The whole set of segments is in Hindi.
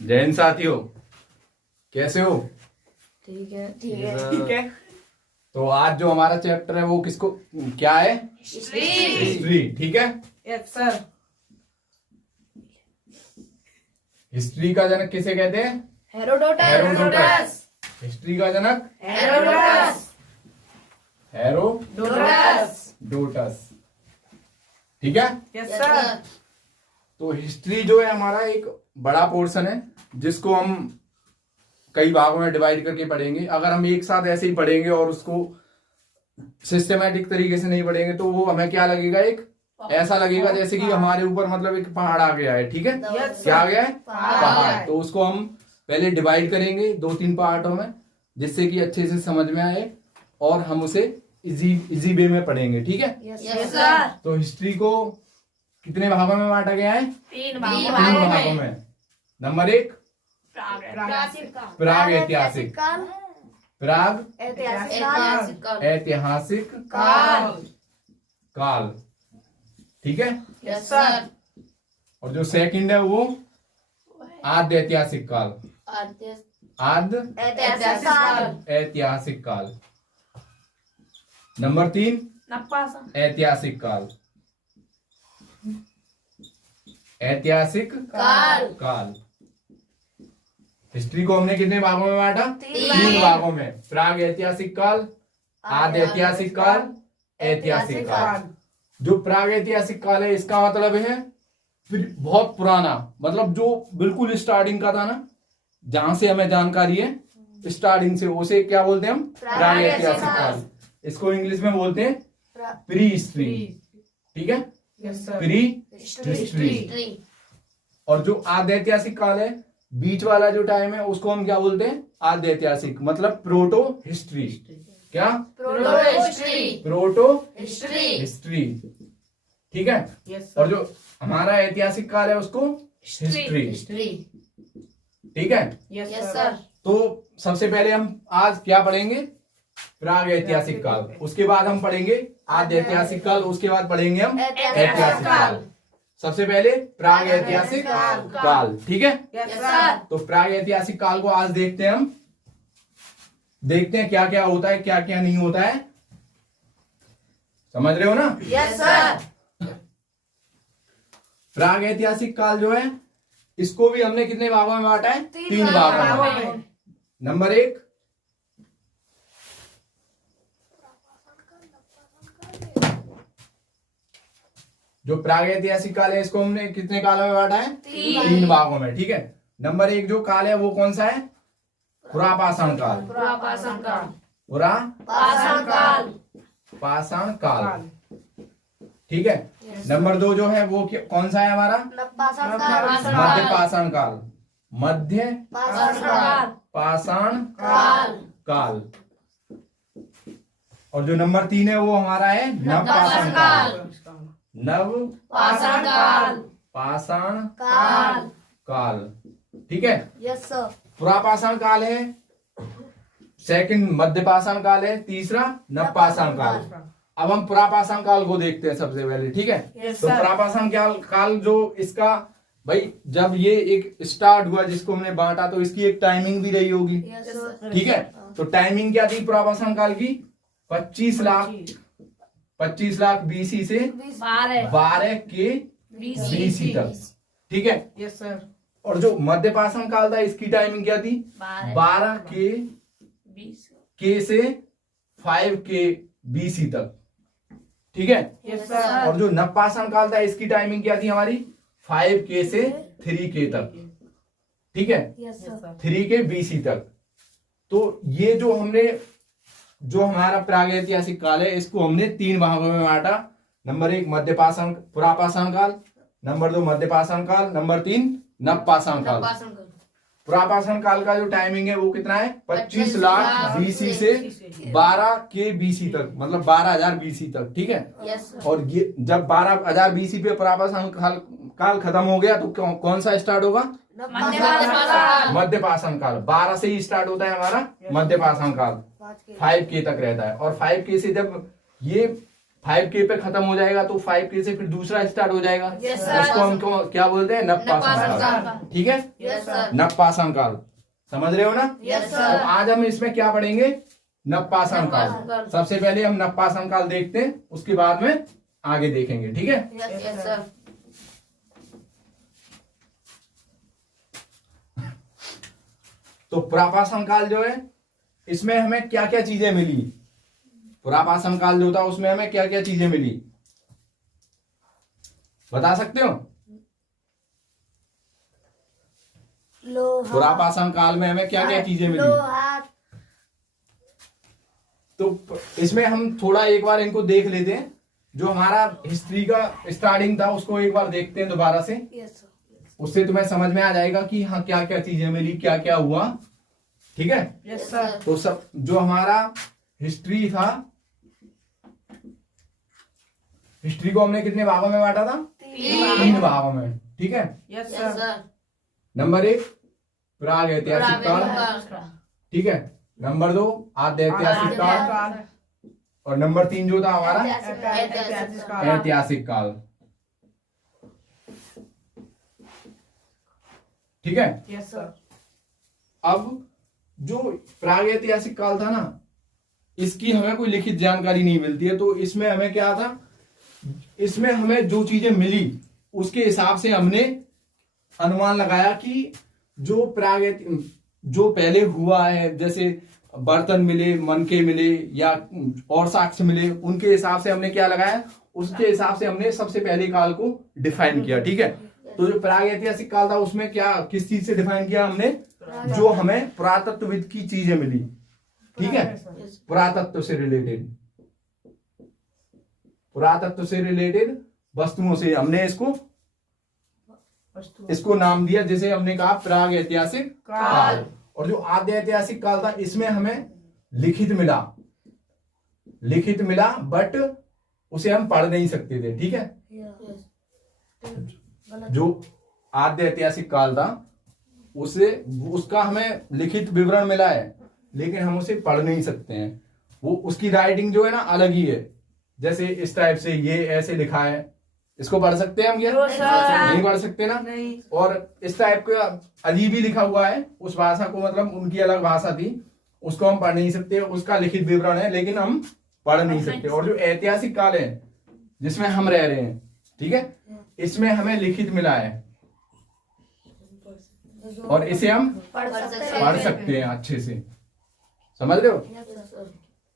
जैन साथियों, कैसे हो? ठीक है। ठीक है। तो आज जो हमारा चैप्टर है वो किसको क्या है? हिस्ट्री। हिस्ट्री। ठीक है। Yes sir. हिस्ट्री का जनक किसे कहते हैं? हेरोडोटस। हेरोडोटस। हिस्ट्री का जनक हेरोडोटस। हेरोडोटस। ठीक है। Yes sir. तो हिस्ट्री जो है हमारा एक बड़ा पोर्शन है जिसको हम कई भागों में डिवाइड करके पढ़ेंगे। अगर हम एक साथ ऐसे ही पढ़ेंगे और उसको सिस्टमेटिक तरीके से नहीं पढ़ेंगे तो वो हमें क्या लगेगा, एक ऐसा लगेगा जैसे कि हमारे ऊपर मतलब एक पहाड़ आ गया है। ठीक है। Yes, क्या आ sir. गया है? पहाड़। पहाड़। तो उसको हम पहले डिवाइड करेंगे 2-3 पार्टों में जिससे कि अच्छे से समझ में आए और हम उसे इजी वे में पढ़ेंगे। ठीक है। Yes sir. तो हिस्ट्री को कितने भागों में बांटा गया है? 3 तीन भागों भागों में। नंबर 1 प्राग ऐतिहासिक काल। प्राग ऐतिहासिक काल। ऐतिहासिक काल। काल। ठीक है। Yes sir. और जो सेकंड है वो आद्य ऐतिहासिक काल। आद्य ऐतिहासिक काल। ऐतिहासिक काल। नंबर 3 ऐतिहासिक काल। ऐतिहासिक काल। काल। हिस्ट्री को हमने कितने भागों में बांटा? तीन 3 भागों में। प्राग ऐतिहासिक काल, आद्य ऐतिहासिक काल, ऐतिहासिक काल। जो प्राग ऐतिहासिक काल है इसका मतलब है फिर बहुत पुराना, मतलब जो बिल्कुल स्टार्टिंग का था ना, जहां से हमें जानकारी है स्टार्टिंग से, उसे क्या बोलते हैं हम? प्राग ऐतिहासिक काल। इसको इंग्लिश में बोलते हैं प्री हिस्ट्री। ठीक है। Yes sir. Pre history. और जो आद्य ऐतिहासिक काल है, बीच वाला जो टाइम है, उसको हम क्या बोलते हैं? आद्य ऐतिहासिक, मतलब प्रोटो हिस्ट्री। क्या? Proto history. ठीक है। यस और जो हमारा ऐतिहासिक काल है उसको हिस्ट्री। ठीक है। Yes yes sir. सर। तो सबसे पहले हम आज क्या पढ़ेंगे? प्राग ऐतिहासिक काल। उसके बाद हम पढ़ेंगे आद्य ऐतिहासिक काल। उसके बाद पढ़ेंगे हम ऐतिहासिक काल। सबसे पहले प्राग ऐतिहासिक काल। ठीक है। Yes yes sir. सर। तो प्राग ऐतिहासिक काल को आज देखते हैं हम। देखते हैं क्या क्या होता है, क्या क्या नहीं होता है। समझ रहे हो ना? Yes sir. प्राग ऐतिहासिक काल जो है इसको भी हमने कितने भागों में बांटा है? 3 भागों में। नंबर 1 जो प्राग ऐतिहासिक काल है इसको हमने कितने कालों में बांटा है? 3 भागों में। ठीक है। नंबर 1 जो काल है वो कौन सा है? पुरापाषाण काल। पुरापाषाण काल। ठीक है। नंबर 2 जो है वो कौन सा है हमारा? मध्य पाषाण काल। मध्य पाषाण काल। और जो नंबर 3 है वो हमारा है नव पाषाण काल। नव पाषाण काल। ठीक है। Yes sir. पुरापाषाण काल है, सेकंड मध्य पाषाण काल है, तीसरा नव पाषाण काल। अब हम पुरापाषाण काल को देखते हैं सबसे पहले। ठीक है। Yes, तो sir. पुरापाषाण काल जो इसका भाई जब ये एक स्टार्ट हुआ जिसको हमने बांटा तो इसकी एक टाइमिंग भी रही होगी। Yes sir. ठीक है। तो टाइमिंग क्या थी पुरापाषाण काल की? 25 लाख BC से 12 के BC तक। ठीक है। Yes sir. और जो मध्य पाषाण काल था इसकी टाइमिंग क्या थी? 12 के से 5 के BC तक। ठीक है। Yes sir. और जो नवपाषाण काल था इसकी टाइमिंग क्या थी हमारी? 5K से 3K तक। ठीक है। Yes sir. 3K BC तक। तो ये जो हमारा प्राग ऐतिहासिक काल है इसको हमने 3 भागों में बांटा। नंबर 1 मध्य पाषाण पुरापाषाण काल, नंबर 2 मध्य पाषाण काल, नंबर 3 नवपाषाण काल। पुरापाषाण काल का जो टाइमिंग है वो कितना है? 25 लाख BC से 12 के BC तक, मतलब 12,000 BC तक। ठीक है। Yes sir. और ये जब 12,000 BC पे पुरापाषाण काल खत्म हो गया तो कौन सा स्टार्ट होगा? मध्य पाषाण काल। 12 से ही स्टार्ट होता है हमारा मध्य पाषाण काल, 5K तक रहता है। और 5K से जब ये 5K पे खत्म हो जाएगा तो 5K से फिर दूसरा स्टार्ट हो जाएगा। Yes, sir. उसको हम क्या बोलते हैं? नवपाषाण काल। काल। ठीक है, यस सर। नवपाषाण काल, समझ रहे हो ना? यस तो सर। आज हम इसमें क्या पढ़ेंगे? नवपाषाण काल। नवपाषाण काल। सबसे पहले हम नवपाषाण काल देखते हैं, उसके बाद में आगे देखेंगे। ठीक है, यस सर। तो पुरापाषाण काल जो है, इसमें हमें क्या क्या चीजें मिली? पुरापाषाण काल जो था उसमें हमें क्या क्या चीजें मिली, बता सकते हो? लोहा, पुरापाषाण काल में हमें क्या क्या चीजें मिली? लोहा, तो इसमें हम थोड़ा एक बार इनको देख लेते हैं। जो हमारा हिस्ट्री का स्टार्टिंग था उसको एक बार देखते हैं दोबारा से, यस उससे तुम्हें समझ में आ जाएगा कि हाँ क्या क्या चीजें मिली, क्या क्या हुआ। ठीक है, यस सर। तो सब जो हमारा हिस्ट्री था, हिस्ट्री को हमने कितने भागों में बांटा था? 3 भागों में। ठीक है, yes yes sir. Sir. Number 1 प्राग ऐतिहासिक काल, ठीक है। नंबर 2 आद्य ऐतिहासिक काल, और नंबर 3 जो था हमारा ऐतिहासिक काल। ठीक है, यस सर। अब जो प्राग ऐतिहासिक काल था ना, इसकी हमें कोई लिखित जानकारी नहीं मिलती है। तो इसमें हमें क्या था, इसमें हमें जो चीजें मिली उसके हिसाब से हमने अनुमान लगाया कि जो जो पहले हुआ है, जैसे बर्तन मिले, मनके मिले या और साक्ष्य मिले, उनके हिसाब से हमने क्या लगाया, उसके हिसाब से हमने सबसे पहले काल को डिफाइन किया। ठीक है, तो जो प्राग ऐतिहासिक काल था उसमें क्या, किस चीज से डिफाइन किया हमने? जो हमें पुरातत्वविद की चीजें मिली। ठीक है, पुरातत्व से रिलेटेड, पुरातत्व से रिलेटेड वस्तुओं से हमने इसको नाम दिया, जिसे हमने कहा प्राग ऐतिहासिक काल। और जो आद्य ऐतिहासिक काल था, इसमें हमें लिखित मिला बट उसे हम पढ़ नहीं सकते थे। ठीक है, जो आद्य ऐतिहासिक काल था उसका हमें लिखित विवरण मिला है, लेकिन हम उसे पढ़ नहीं सकते हैं। वो उसकी राइटिंग जो है ना अलग ही है, जैसे इस टाइप से ये ऐसे लिखा है, इसको पढ़ सकते हैं हम? क्या नहीं पढ़ सकते ना? नहीं। और इस टाइप का अजीब ही लिखा हुआ है, उस भाषा को, मतलब उनकी अलग भाषा थी, उसको हम पढ़ नहीं सकते। उसका लिखित विवरण है लेकिन हम पढ़ नहीं सकते। और जो ऐतिहासिक काल है जिसमें हम रह रहे हैं, ठीक है, इसमें हमें लिखित मिला है और इसे हम पढ़ सकते हैं अच्छे से, समझ रहे हो?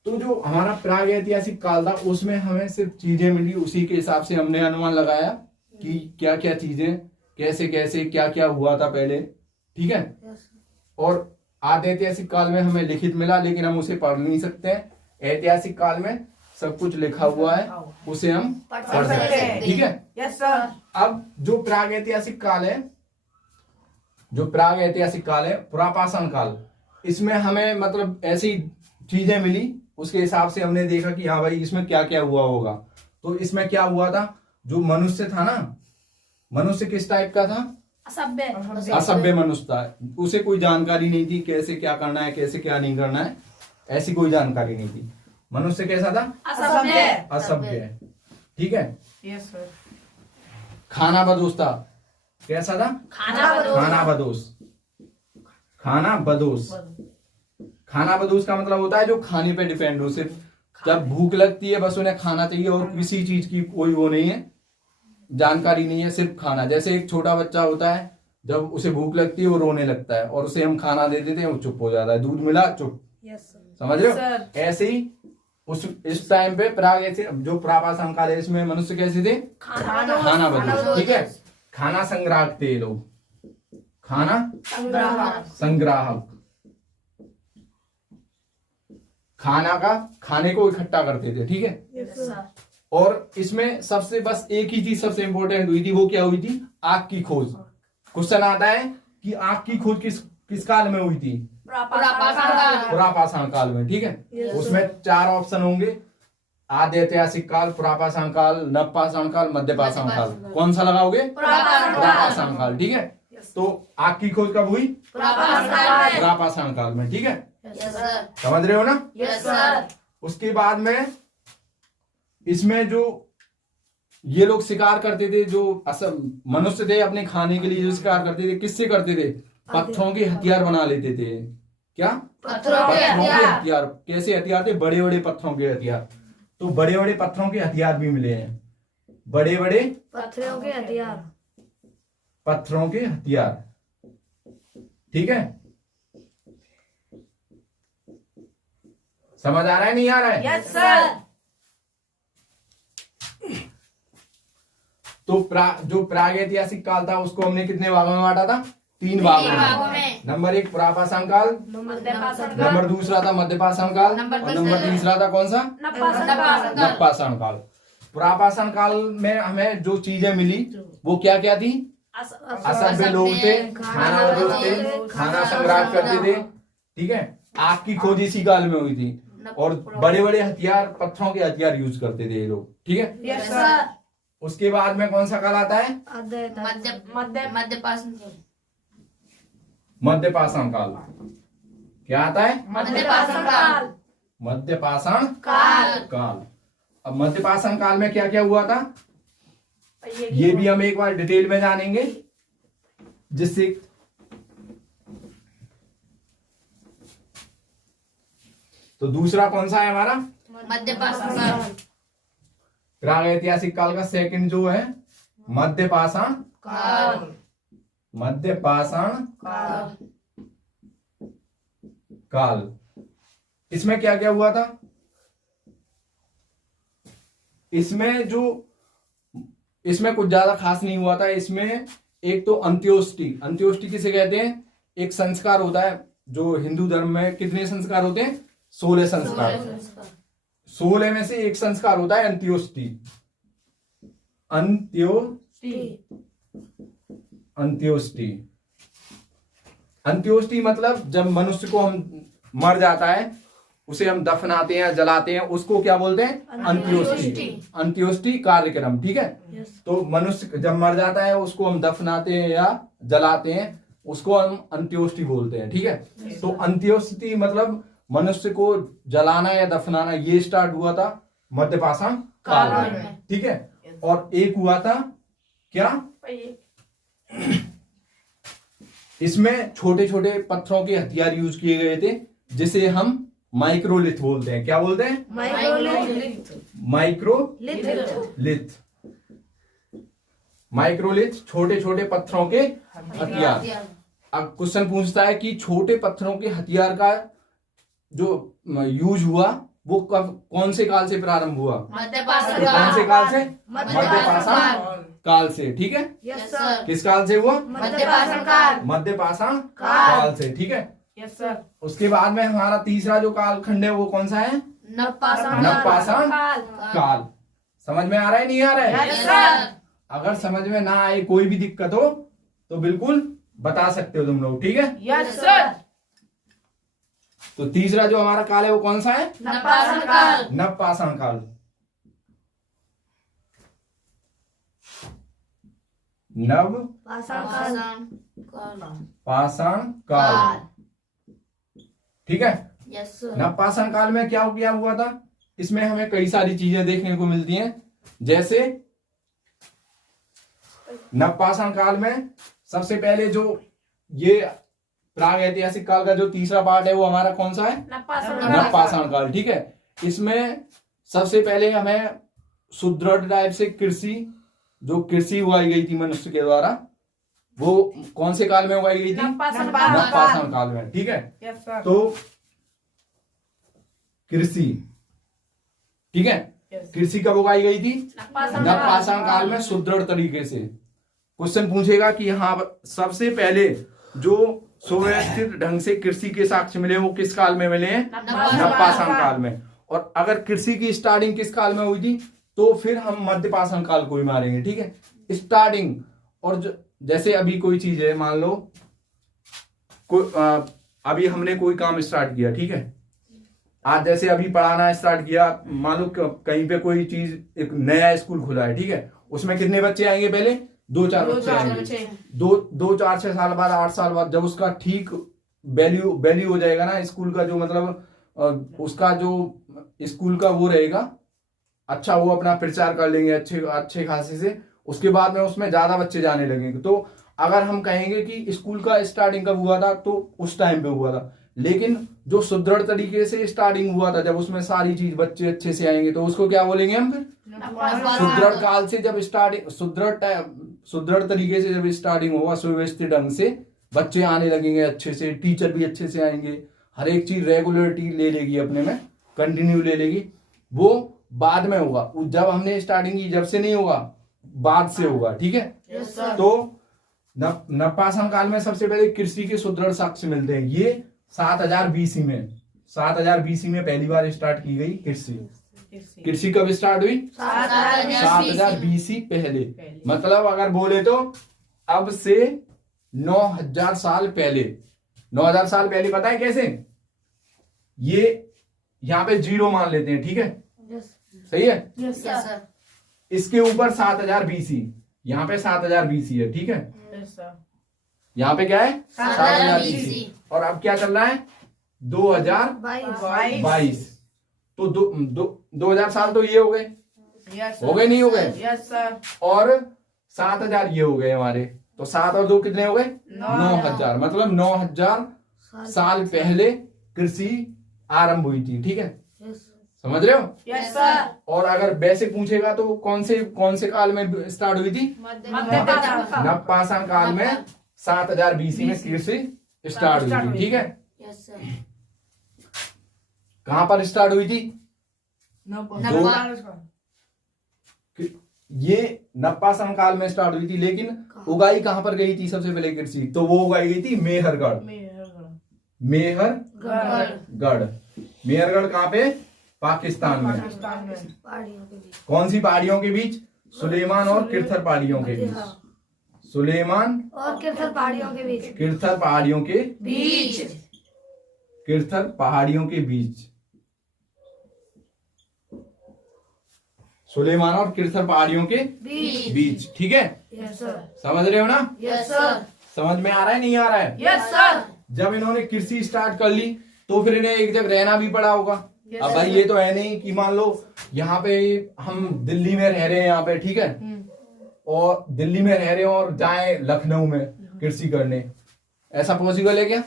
तो जो हमारा प्राग ऐतिहासिक काल था उसमें हमें सिर्फ चीजें मिली, उसी के हिसाब से हमने अनुमान लगाया कि क्या क्या चीजें, कैसे कैसे क्या क्या हुआ था पहले। ठीक है, और आद्य ऐतिहासिक काल में हमें लिखित मिला लेकिन हम उसे पढ़ नहीं सकते हैं। ऐतिहासिक काल में सब कुछ लिखा हुआ है, उसे हम पढ़ सकते हैं। ठीक है, यस सर। अब जो प्राग ऐतिहासिक काल है, जो प्राग ऐतिहासिक काल है, पुरापाषाण काल, इसमें हमें मतलब ऐसी चीजें मिली, उसके हिसाब से हमने देखा कि हाँ भाई इसमें क्या क्या हुआ होगा। तो इसमें क्या हुआ था, जो मनुष्य था ना, मनुष्य किस टाइप का था? असभ्य मनुष्य था। उसे कोई जानकारी नहीं थी कैसे क्या करना है, कैसे क्या नहीं करना है, ऐसी कोई जानकारी नहीं थी। मनुष्य कैसा था? असभ्य। ठीक है, यस सर। खाना बदोश था। कैसा था? खाना बदोश। खाना बदोश का मतलब होता है जो खाने पे डिपेंड हो, सिर्फ जब भूख लगती है बस उन्हें खाना चाहिए और किसी चीज की कोई वो नहीं है, जानकारी नहीं है, सिर्फ खाना। जैसे एक छोटा बच्चा होता है, जब उसे भूख लगती है वो रोने लगता है और उसे हम खाना दे देते हैं, वो चुप हो जाता है, दूध मिला चुप। समझ रहे हो? ऐसे ही इस टाइम पे प्राग ऐसे जो पुरापाषाण काल है, इसमें मनुष्य कैसे थे? खाना बदोश। ठीक है, खाना संग्राहक थे ये लोग, खाना संग्राहक। खाने को इकट्ठा करते थे। ठीक है, और इसमें सबसे बस एक ही चीज सबसे इंपॉर्टेंट हुई थी, वो क्या हुई थी? आग की खोज। क्वेश्चन आता है कि आग की खोज किस काल में हुई थी? पुरापाषाण काल में। ठीक है, उसमें 4 ऑप्शन होंगे, आद्य ऐतिहासिक काल, पुरापाषाण काल, नवपाषाण काल, मध्यपाषाण काल। कौन सा लगाओगे? पुरापाषाण काल। ठीक है, तो आग की खोज कब हुई? पुरापाषाण काल में। ठीक है, समझ रहे हो ना? Yes sir. उसके बाद में इसमें जो ये लोग शिकार करते थे, जो असल मनुष्य थे अपने खाने के लिए जो शिकार करते थे, किससे करते थे? पत्थरों के हथियार बना लेते थे। क्या? पत्थरों के पत्थरों के हथियार। हथियार। कैसे हथियार थे? बड़े बड़े पत्थरों के हथियार। तो बड़े बड़े पत्थरों के हथियार भी मिले हैं, बड़े बड़े पत्थरों के हथियार। पत्थरों के हथियार। ठीक है, समझ आ रहा है नहीं आ रहा है? Yes sir. तो जो प्रागैतिहासिक काल था उसको हमने कितने भागों में बांटा था? 3 भागों भागों में। में। नंबर 1 पुरापाषाण काल, मध्यपाषाण काल, नंबर दूसरा था मध्यपाषाण काल, नंबर और नंबर तीसरा- तीसरा था कौन सा? नवपाषाण नवपाषाण काल, काल। नवपाषाण काल। पुरापाषाण काल में हमें जो चीजें मिली वो क्या क्या थी? असभ्य लोग थे, खाना बदोश थे, खाना संग्रह करते थे। ठीक है, आग की खोज इसी काल में हुई थी, और बड़े बड़े हथियार, पत्थरों के हथियार यूज करते थे ये लोग। ठीक है, यस सर। उसके बाद में कौन सा काल आता है? मध्यपाषाण मध्यपाषाण काल। क्या आता है? मध्यपाषाण काल। मध्यपाषाण काल। काल। अब मध्यपाषाण काल में क्या क्या हुआ था ये भी हम एक बार डिटेल में जानेंगे, जिससे तो दूसरा कौन सा है हमारा? मध्यपाषाण काल। प्रागैतिहासिक काल का सेकंड जो है मध्यपाषाण काल। मध्यपाषाण काल, काल। इसमें क्या क्या हुआ था? इसमें कुछ ज्यादा खास नहीं हुआ था। इसमें एक तो अंत्योष्टि। अंत्योष्टि किसे कहते हैं? एक संस्कार होता है जो हिंदू धर्म में कितने संस्कार होते हैं? 16 संस्कार। 16 में से एक संस्कार होता है अंत्योष्टि। अंत्योष्टि। अंत्योष्टि मतलब जब मनुष्य को हम मर जाता है उसे हम दफनाते हैं, जलाते हैं, उसको क्या बोलते हैं? अंत्योष्टि। अंत्योष्टि कार्यक्रम। ठीक है, तो मनुष्य जब मर जाता है उसको हम दफनाते हैं या जलाते हैं, उसको हम अंत्योष्टि बोलते हैं। ठीक है, तो अंत्योष्टि मतलब मनुष्य को जलाना या दफनाना, ये स्टार्ट हुआ था मध्यपाषाण काल में। ठीक है, और एक हुआ था क्या? इसमें छोटे छोटे पत्थरों के हथियार यूज किए गए थे, जिसे हम माइक्रोलिथ बोलते हैं। क्या बोलते हैं? माइक्रोलिथ। माइक्रोलिथ छोटे छोटे पत्थरों के हथियार। अब क्वेश्चन पूछता है कि छोटे पत्थरों के हथियार का जो यूज हुआ वो कब, कौन से काल से प्रारंभ हुआ? मध्यपाषाण कौन से काल से? मध्यपाषाण काल से। ठीक है, यस सर। किस काल से हुआ? मध्यपाषाण काल। मध्यपाषाण काल। काल से। ठीक है, यस सर। उसके बाद में हमारा तीसरा जो कालखंड है वो कौन सा है? नवपाषाण नवपाषाण काल। काल। समझ में आ रहा है नहीं आ रहा है? Yes sir. अगर समझ में ना आए, कोई भी दिक्कत हो तो बिल्कुल बता सकते हो तुम लोग। ठीक है, यस सर। तो तीसरा जो हमारा काल है वो कौन सा है? नवपाषाण काल। नवपाषाण काल। नवपाषाण काल। ठीक है, यस सर। नवपाषाण काल में क्या क्या हुआ था? इसमें हमें कई सारी चीजें देखने को मिलती हैं। जैसे नवपाषाण काल में सबसे पहले जो ये प्रागैतिहासिक काल का जो तीसरा पार्ट है वो हमारा कौन सा है? नवपाषाण काल। ठीक है, इसमें सबसे पहले हमें सुदृढ़ टाइप से कृषि, जो कृषि उगाई गई थी मनुष्य के द्वारा, वो कौन से काल में उगाई गई थी? नवपाषाण काल में। ठीक है, यस सर। तो कृषि, ठीक है, कृषि कब उगाई गई थी? नवपाषाण काल में सुदृढ़ तरीके से। क्वेश्चन पूछेगा कि हाँ सबसे पहले जो सुव्यवस्थित ढंग से कृषि के साक्ष्य मिले वो किस काल में मिले हैं? नवपाषाण काल में। और अगर कृषि की स्टार्टिंग किस काल में हुई थी तो फिर हम मध्यपाषाण काल को ही मारेंगे। ठीक है, स्टार्टिंग। और जैसे अभी कोई चीज है, मान लो अभी हमने कोई काम स्टार्ट किया। ठीक है, आज जैसे अभी पढ़ाना स्टार्ट किया, मान लो कहीं पे कोई चीज, एक नया स्कूल खुला है। ठीक है, उसमें कितने बच्चे आएंगे? पहले 2-4 बच्चे आएंगे। 2-4-6 साल बाद, 8 साल बाद जब उसका ठीक वैल्यू हो जाएगा ना स्कूल का, जो मतलब उसका जो स्कूल का वो रहेगा, अच्छा वो अपना प्रचार कर लेंगे अच्छे अच्छे खासे से, उसके बाद में उसमें ज्यादा बच्चे जाने लगेंगे। तो अगर हम कहेंगे कि स्कूल का स्टार्टिंग कब हुआ था तो उस टाइम पे हुआ था, लेकिन जो सुदृढ़ तरीके से स्टार्टिंग हुआ था जब उसमें सारी चीज बच्चे अच्छे से आएंगे तो उसको क्या बोलेंगे हम फिर? सुदृढ़ काल से जब स्टार्टिंग सुदृढ़ तरीके से जब स्टार्टिंग होगा, सुव्यवस्थित ढंग से बच्चे आने लगेंगे अच्छे से, टीचर भी अच्छे से आएंगे, हर एक चीज रेगुलरिटी ले लेगी अपने में, कंटिन्यू ले लेगी, वो बाद में होगा। जब हमने स्टार्टिंग की जब से नहीं होगा, बाद से होगा। ठीक है, यस सर। तो नवपाषाण काल में सबसे पहले कृषि के सुदृढ़ साक्ष्य मिलते हैं। ये 7000 बीसी में 7000 बीसी में पहली बार स्टार्ट की गई कृषि। कृषि कब स्टार्ट हुई? 7000 बीसी पहले, मतलब अगर बोले तो अब से 9000 साल पहले। 9000 साल पहले पता है कैसे? ये यहाँ पे 0 मान लेते हैं, ठीक है, सही है। Yes sir. इसके ऊपर 7000 बीसी, यहाँ पे 7000 बीसी है, ठीक है। Yes sir. यहाँ पे क्या है? 7000 BC। बीसी। और अब क्या चल रहा है? 2022। तो 2000 साल तो ये हो गए, यस हो गए नहीं हो गए? Yes sir. और 7000 ये हो गए हमारे, तो 7 और 2 कितने हो गए? 9000। मतलब 9000 साल पहले कृषि आरंभ हुई थी, ठीक है, समझ रहे हो? Yes sir. और अगर वैसे पूछेगा तो कौन से काल में स्टार्ट हुई थी? नवपाषाण काल में 7000 बीसी में कृषि स्टार्ट हुई थी, ठीक है। कहां पर स्टार्ट हुई थी? ये नवपाषाण काल में स्टार्ट हुई थी, लेकिन उगाई कहां पर गई थी सबसे पहले कृषि? तो वो उगाई गई थी मेहरगढ़। मेहरगढ़ कहां पे? पाकिस्तान में। कौन सी पहाड़ियों के बीच? सुलेमान और किरथर पहाड़ियों के बीच। सुलेमान और किरथर पहाड़ियों के बीच। किरथर पहाड़ियों के बीच। किरथर पहाड़ियों के बीच। सुलेमान और किरथर पहाड़ियों के बीच, ठीक है। Yes sir. समझ रहे हो ना? Yes sir. समझ में आ रहा है नहीं आ रहा है? Yes sir. जब इन्होंने कृषि स्टार्ट कर ली तो फिर इन्हें एक जगह रहना भी पड़ा होगा। अब भाई ये तो है नहीं कि मान लो यहाँ पे हम दिल्ली में रह रहे हैं यहाँ पे, ठीक है, और दिल्ली में रह रहे हैं और जाएं लखनऊ में कृषि करने, ऐसा पॉसिबल है क्या?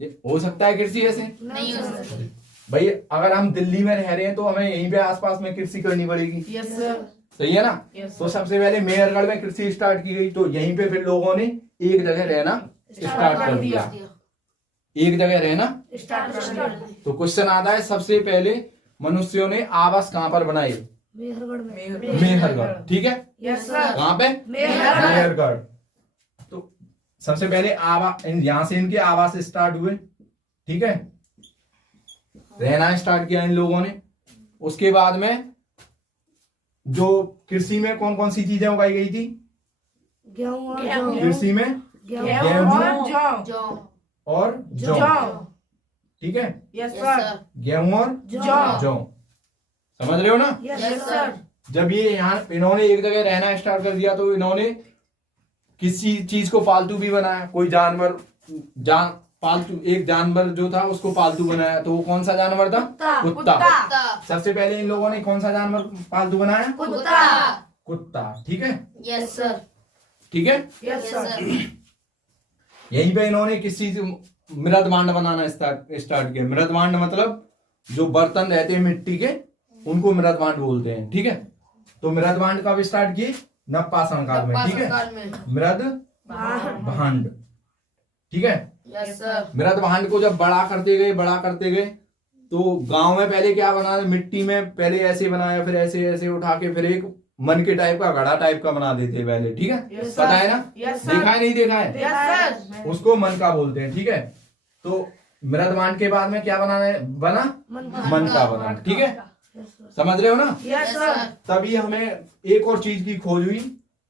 ये हो सकता है कृषि ऐसे? नहीं हो सकती। भाई अगर हम दिल्ली में रह रहे हैं तो हमें यहीं पे आसपास में कृषि करनी पड़ेगी, यस सर। सही है ना? Yes, तो सबसे पहले मेहरगढ़ में कृषि स्टार्ट की गई, तो यहीं पे फिर लोगों ने एक जगह रहना स्टार्ट कर दिया। एक जगह रहना स्टार्ट। तो क्वेश्चन आता है सबसे पहले मनुष्यों ने आवास कहां पर बनाए? मेहरगढ़ में। मेहरगढ़, ठीक है। Yes sir. कहां पे? मेहरगढ़। तो सबसे पहले आवास, यहां से इनके आवास स्टार्ट हुए, ठीक है, रहना स्टार्ट किया इन लोगों ने। उसके बाद में जो कृषि में कौन कौन सी चीजें उगाई गई थी? गेहूं और गेहूं। जौ। कृषि में गेहूं और जौ, ठीक है, यस सर। गेहूं और जौ। जौ, समझ रहे हो ना? Yes sir. जब ये यहाँ इन्होंने एक जगह रहना स्टार्ट कर दिया तो इन्होंने किसी चीज को पालतू भी बनाया। कोई जानवर पालतू, एक जानवर जो था उसको पालतू बनाया, तो वो कौन सा जानवर था? कुत्ता। सबसे पहले इन लोगों ने कौन सा जानवर पालतू बनाया? कुत्ता, ठीक है, यस सर। ठीक है। Yes sir. यहीं पे इन्होंने किसी मृदभांड बनाना स्टार्ट किया। मृदभांड मतलब जो बर्तन रहते हैं मिट्टी के, उनको मृदभांड बोलते हैं, ठीक है। तो मृदभांड कब स्टार्ट किए? नवपाषाण काल में, ठीक है, मृदभांड, ठीक है। Yes sir. मृदभांड को जब बड़ा करते गए तो गांव में पहले क्या बनाया? मिट्टी में पहले ऐसे बनाया, फिर ऐसे ऐसे उठा के फिर एक मन के टाइप का, घड़ा टाइप का बना देते पहले, ठीक है। Yes, पता है ना? Yes, sir. देखा है नहीं देखा है? Yes sir. उसको मन का बोलते हैं, ठीक है। तो मृदभांड के बाद में क्या बना? मन का बना, ठीक है, समझ रहे हो ना? Yes sir. तभी हमें एक और चीज की खोज हुई।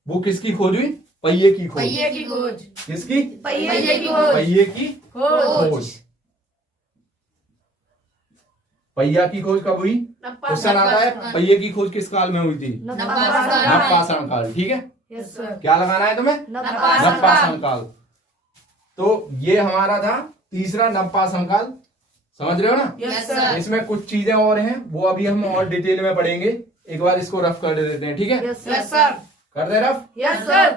वो किसकी खोज हुई? पहिए की खोज। पहिए की खोज। किसकी? पहिए की खोज। पहिए की खोज। खोज। पहिया की खोज कब हुई? क्वेश्चन आता है पहिए की खोज किस काल में हुई थी? नवपाषाण काल, ठीक है। Yes sir. क्या लगाना है तुम्हें? नवपाषाण काल। तो ये हमारा था तीसरा नवपाषाण काल। समझ रहे हो ना? Yes, sir. इसमें कुछ चीजें और हैं, वो अभी हम और डिटेल में पढ़ेंगे। एक बार इसको रफ कर देते हैं, ठीक है? Yes, Yes, sir. कर दे रफ। Yes, sir.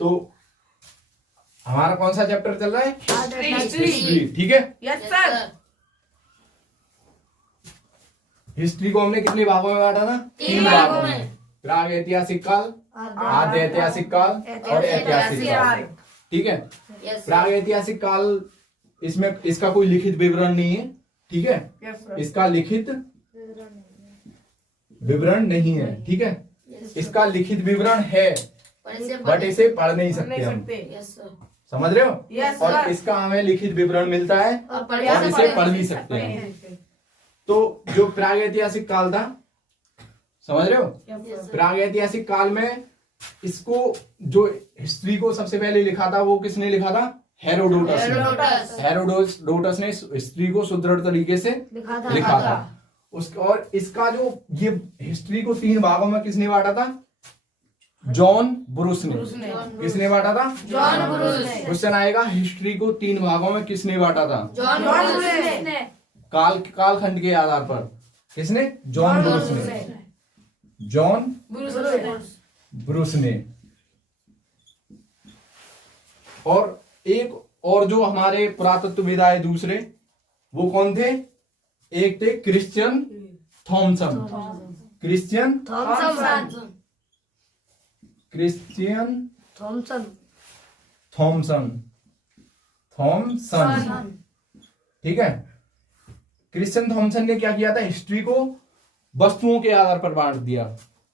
तो हमारा कौन सा चैप्टर चल रहा है? History. हिस्ट्री, ठीक है? Yes, sir. हिस्ट्री को हमने कितने भागों में बांटा था? 3 भागों में। प्राग ऐतिहासिक काल, आद्य ऐतिहासिक काल और ऐतिहासिक काल, ठीक है? प्राग ऐतिहासिक काल, इसमें इसका कोई लिखित विवरण नहीं है, ठीक है? Yes, sir. इसका लिखित विवरण नहीं है, ठीक है? इसका लिखित विवरण है, बट इसे पढ़ नहीं नहीं सकते हम, सकते. समझ रहे हो? Yes, और sir. इसका हमें लिखित विवरण मिलता है और इसे पढ़ भी सकते हैं। तो जो प्रागैतिहासिक काल था, समझ रहे हो? Yes, sir. प्रागैतिहासिक काल में इसको, जो हिस्ट्री को सबसे पहले लिखा था, वो किसने लिखा था? हेरोडोटस ने। हेरोडोटस ने हिस्ट्री को सुदृढ़ तरीके से लिखा था। और इसका जो ये हिस्ट्री को 3 भागों में किसने बांटा था? जॉन ब्रूस ने। किसने बांटा था? जॉन ब्रूस ने. क्वेश्चन आएगा, हिस्ट्री को 3 भागों में किसने बांटा था? जॉन ब्रूस ने. कालखंड के आधार पर किसने? जॉन ब्रूस ने। जॉन ब्रूस ने। और एक और जो हमारे पुरातत्वविद आए दूसरे, वो कौन थे? एक थे क्रिश्चियन थॉमसन। क्रिश्चियन थॉमसन, ठीक है? क्रिश्चियन थॉमसन ने क्या किया था? हिस्ट्री को वस्तुओं के आधार पर बांट दिया।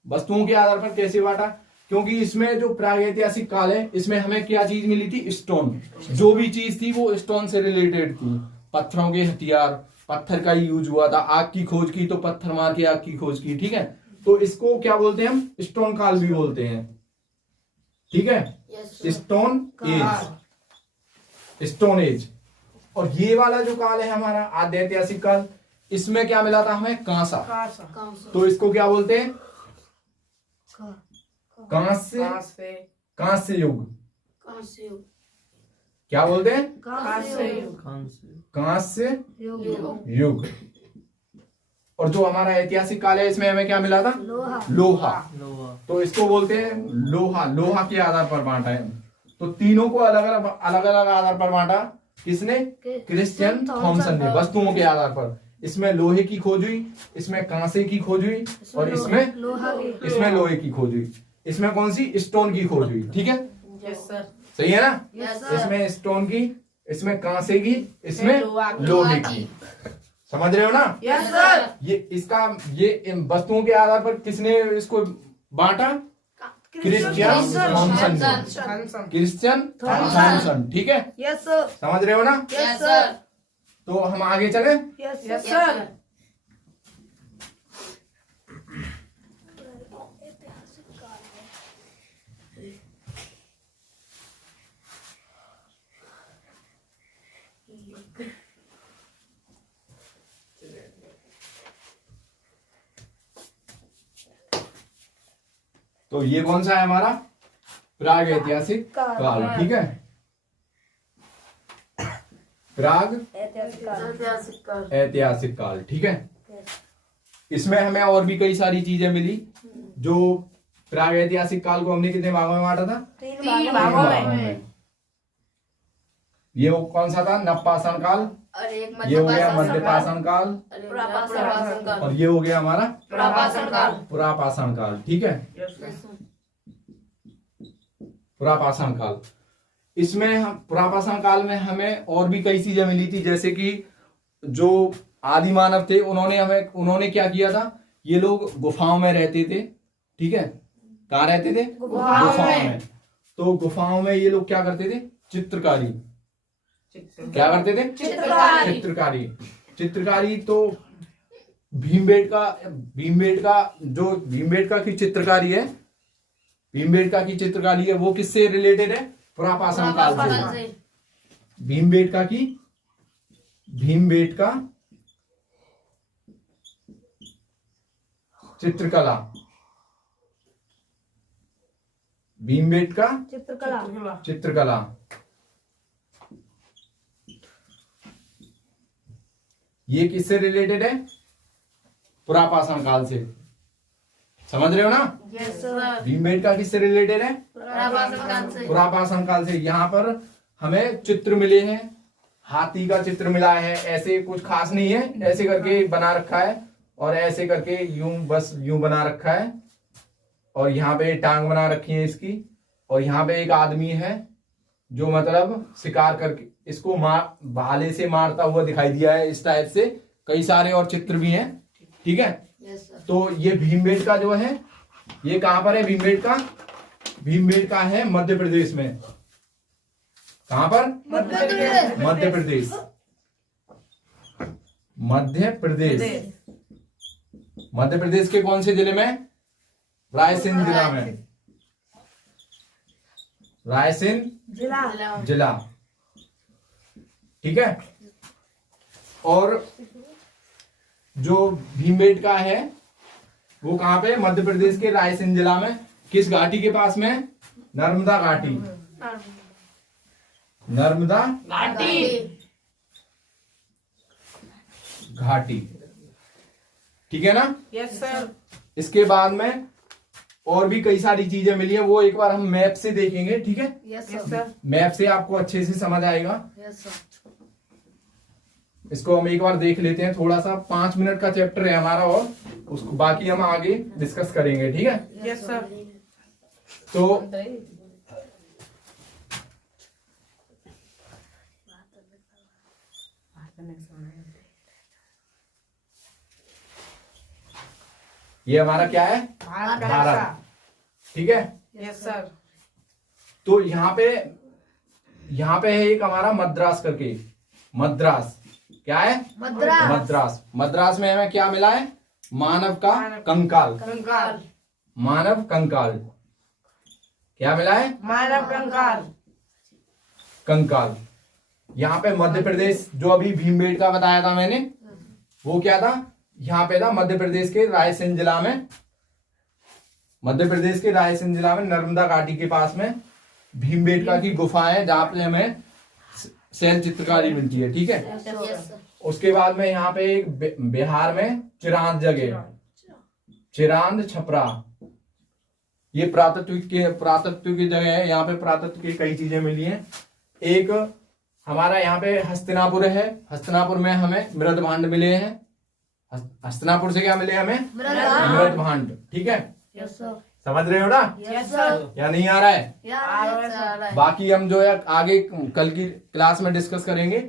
वस्तुओं के आधार पर कैसे बांटा? क्योंकि इसमें जो प्रागैतिहासिक काल है, इसमें हमें क्या चीज मिली थी? स्टोन। जो भी चीज थी वो स्टोन से रिलेटेड थी। पत्थरों के हथियार, पत्थर का ही यूज हुआ था। आग की खोज की तो पत्थर मार के आग की खोज की, ठीक है? तो इसको क्या बोलते हैं हम? स्टोन काल भी बोलते हैं, ठीक है? Stone age, stone age. और ये वाला जो काल है हमारा आद्य ऐतिहासिक काल, इसमें क्या मिला था हमें? कांसा। तो इसको क्या बोलते हैं? कांस्य युग। क्या बोलते हैं? कांस्य युग। और जो हमारा ऐतिहासिक काल है, इसमें हमें क्या मिला था? लोहा। तो इसको बोलते हैं लोहा। लोहा के आधार पर बांटा है। तो तीनों को अलग अलग आधार पर बांटा। किसने? क्रिश्चियन थॉमसन ने, वस्तुओं के आधार पर। इसमें लोहे की खोज हुई, इसमें कांसे की खोज हुई, और इसमें लोहे की खोज हुई। इसमें कौन सी? स्टोन की खोज हुई, ठीक है? Yes, sir. सही है ना? Yes, sir. इसमें स्टोन की, इसमें कांसे की, इसमें लोहे की। समझ रहे हो ना? Yes, sir. ये इन वस्तुओं के आधार पर किसने इसको बांटा? Christian Thompson. क्रिश्चियन थॉमसन, ठीक है? Yes, sir. समझ रहे हो ना? Yes, sir. तो हम आगे चले। Yes, Yes, sir. तो ये कौन सा है हमारा? प्राग ऐतिहासिक काल, ठीक है? प्राग ऐतिहासिक काल, ठीक है? इसमें हमें और भी कई सारी चीजें मिली। जो प्राग ऐतिहासिक काल को हमने कितने भागों में बांटा था? 3 भागों में. ये वो कौन सा था? नवपाषाण काल, ये हो गया मध्यपाषाण काल, और ये हो गया हमारा पुरापाषाण काल, ठीक है? पुरापाषाण काल। इसमें हम पुरापाषाण काल में हमें और भी कई चीजें मिली थी, जैसे कि जो आदि मानव थे, उन्होंने क्या किया था? ये लोग गुफाओं में रहते थे, ठीक है? कहाँ रहते थे? गुफाओं में। तो गुफाओं में ये लोग क्या करते थे? चित्रकारी। क्या करते थे? चित्रकारी। तो भीमबेटका की चित्रकारी है, भीमबेटका की चित्रकारी है, वो किससे रिलेटेड है? पुरापाषाण काल से। भीमबेटका की भीमबेटका चित्रकला, भीमबेटका चित्रकला चित्रकला। ये किससे रिलेटेड है? पुरापाषाण काल से। समझ रहे हो ना? Yes sir. भीमबेटका किससे रिलेटेड है? पुरापाषाण काल से। यहाँ पर हमें चित्र मिले हैं, हाथी का चित्र मिला है, ऐसे कुछ खास नहीं है, ऐसे करके बना रखा है और ऐसे करके यूं बस यूं बना रखा है और यहाँ पे टांग बना रखी है इसकी, और यहाँ पे एक आदमी है जो मतलब शिकार करके इसको भाले से मारता हुआ दिखाई दिया है। इस टाइप से कई सारे और चित्र भी हैं, ठीक है। Yes sir. तो ये भीमबेटका जो है ये कहां पर है? भीमबेटका भीमबेटका है मध्य प्रदेश में। कहां पर? मध्य प्रदेश मध्य प्रदेश। मध्य प्रदेश। मध्य प्रदेश के कौन से जिले में? रायसेन जिला में। रायसेन जिला जिला, ठीक है। और जो भीमबेटका है वो कहां पे? मध्य प्रदेश के रायसेन जिला में। किस घाटी के पास में? नर्मदा घाटी। नर्मदा घाटी, ठीक है ना? Yes sir. इसके बाद में और भी कई सारी चीजें मिली है, वो एक बार हम मैप से देखेंगे, ठीक है। Yes yes sir sir. Map से आपको अच्छे से समझ आएगा। यस सर इसको हम एक बार देख लेते हैं, थोड़ा सा 5 मिनट का चैप्टर है हमारा और उसको बाकी हम आगे डिस्कस करेंगे, ठीक है। Yes sir. तो ये हमारा क्या है? भारत, ठीक है। Yes sir. तो यहाँ पे है एक हमारा मद्रास करके। मद्रास क्या है? मद्रास मद्रास। मद्रास में हमें क्या मिला है? मानव का कंकाल। कंकाल। मानव कंकाल क्या मिला है? मानव कंकाल। कंकाल। यहाँ पे मध्य प्रदेश, जो अभी भीमबेटका बताया था मैंने, वो क्या था? यहाँ पे था मध्य प्रदेश के रायसेन जिला में। मध्य प्रदेश के रायसेन जिला में नर्मदा घाटी के पास में भीमबेटका की गुफा है, जहाँ पे हमें शैल चित्रकारी मिलती है, ठीक है। यस सर उसके बाद में यहाँ पे एक बिहार में चिरांद जगह, चिरांद छपरा, ये पुरातत्व की जगह है। यहाँ पे पुरातत्व की कई चीजें मिली हैं। एक हमारा यहाँ पे हस्तिनापुर है। हस्तिनापुर में हमें मृद भांड मिले हैं। हस्तिनापुर से क्या मिले हमें? मृद भांड, ठीक है। यस सर समझ रहे हो ना? Yes sir. या नहीं आ रहा है? यस बाकी हम जो है आगे कल की क्लास में डिस्कस करेंगे,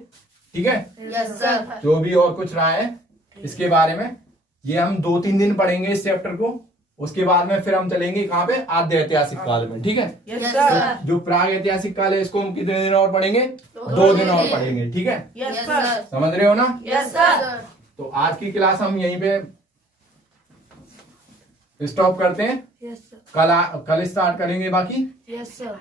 ठीक है। सर जो भी और कुछ रहा है इसके बारे में, ये हम 2-3 दिन पढ़ेंगे इस चैप्टर को। उसके बाद में फिर हम चलेंगे कहाँ पे? आद्य ऐतिहासिक काल में, ठीक है। Yes sir. जो प्राग ऐतिहासिक काल है इसको हम कितने दिन और पढ़ेंगे? 2 दिन और पढ़ेंगे, ठीक है। Yes sir. समझ रहे हो ना? Yes sir. तो आज की क्लास हम यहीं पे स्टॉप करते हैं। यस सर कल स्टार्ट करेंगे बाकी। Yes sir